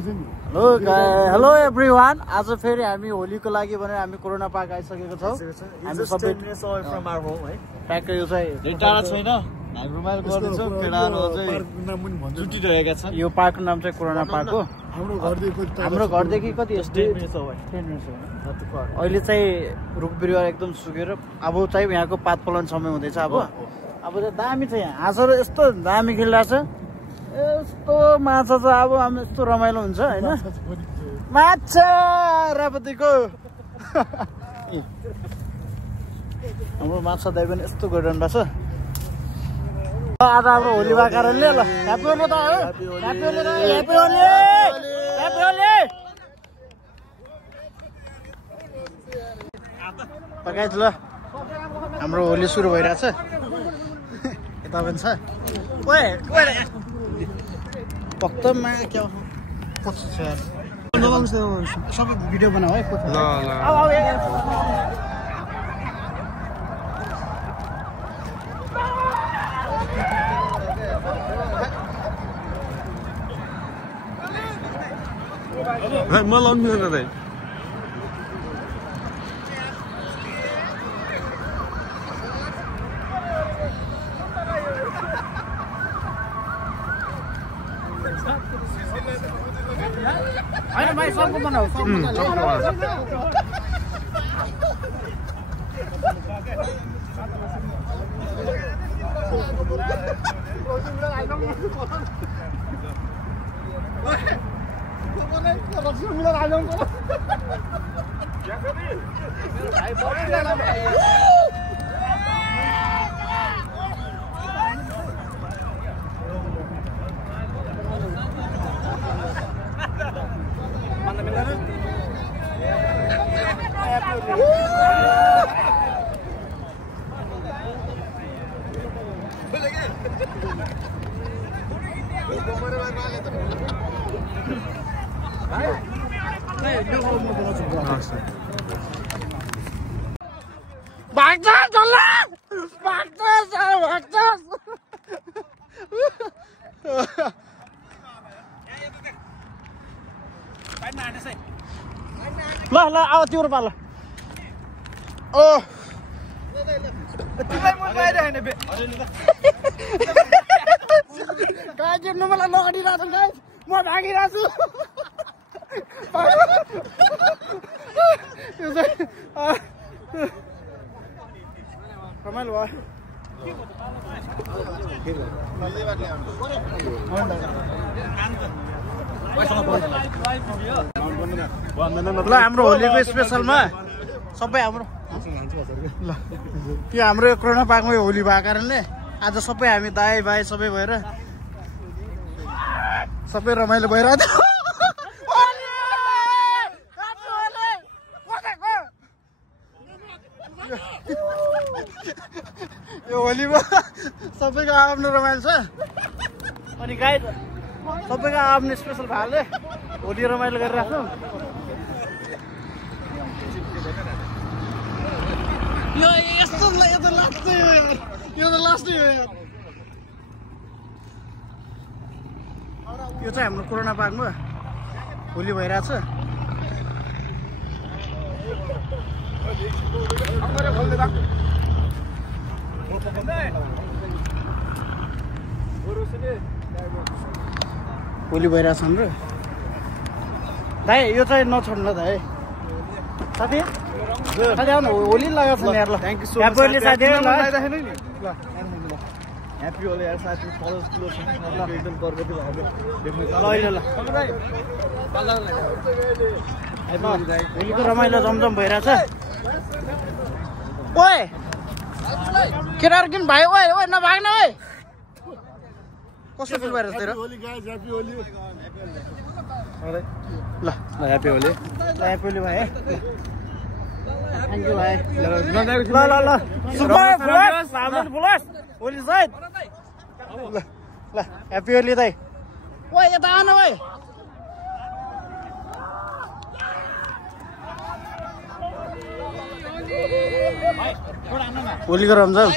hello everyone आज फेरि हामी होलीको लागि भनेर हामी कोरोना पार्क आइसकेको छौँ हामी सबै ट्याक्कै यो चाहिँ टाढा छैन हामी रमाइलो गर्दैछौँ केटाहरू चाहिँ जुटिरहेका छन् यो पार्कको नाम चाहिँ कोरोना पार्क हो हाम्रो घरदेखि कति 10 मिनेट हो अहिले चाहिँ रुख बिरुवा एकदम सुकेर अब चाहिँ यहाँको पात फलन समय हुँदैछ अब चाहिँ दामी छ यहाँ हाँसहरू यस्तो दामी खेलिरहेछ यस्तो माछा छ अब हामी यस्तो रमाइलो हुन्छ होइन माछा रापतीको हाम्रो माछा दाइ पनि यस्तो गरिरहनु भएको छ आज हाम्रो होली भएको कारणले ल ह्यापी होली त ह्यापी होली पकाइज ल हाम्रो होली सुरु भइरहेछ यता पनि छ पक्तमा क्या सबै भिडियो बनाऊ है म लाउनु मिल्दैन दाइ होइन भाइ सबको बनाऊ ल ल आऊ तिम्रो पालो ओ तिमीलाई म गइरहेन बे गाई जिर्नु मलाई नगरिरहेको छ गाइस म भागिरहेको छु रमाइलो भयो ल हाम्रो होलीको स्पेसलमा सबै हाम्रो ल यो हाम्रो कोरोना पार्कमै होली भएको कारणले आज सबै हामी दाइ भाइ सबै भएर सबै रमाइलो भइरहेको थियो यो होलीमा सबैको आफ्नो रमाइलो छ अनि गाई सबैको आफ्नो स्पेसल भएकोले होली रमाइलो गरिरहेको छु यो यस्तो यो त लास्ट यो चाहिँ हाम्रो कोरोना पार्कमा होली भइरहेछ होली भइरहेछ हाम्रो दाइ यो चाहिँ नछोड्नु ल दाइ साथी साथी आउनु होली लगाएको छ नि यार ल थ्याङ्क यू सो मच साथी ल ह्यापी होली यार साथी फलोज क्लोज एकदम बरकती भएको होलीको रमाइलो जमजम भइरहेछ ओए केटाहरू किन भाइ ओए ओए नभाग्नु ओए कस्तो फिल भइरहेछ तेरो ल ह्यापी होली ह्यापी होली भाइ थ्याङ्क यू भाइ ल होली साइड ल ह्यापी होली दाइ ओए यता आउनु ओए होलीको रमजान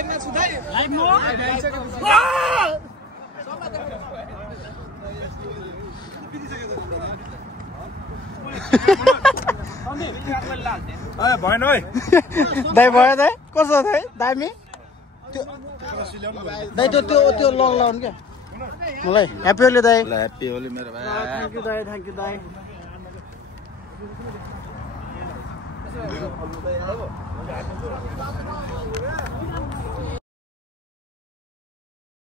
भएन है दाइ भयो दाइ कसो दाइ दामी दाइ त्यो लगाउनु क्या मलाई ह्याप्पी होली दाइ ह्याप्पी होली मेरो भाइ थ्याङ्क यू दाइ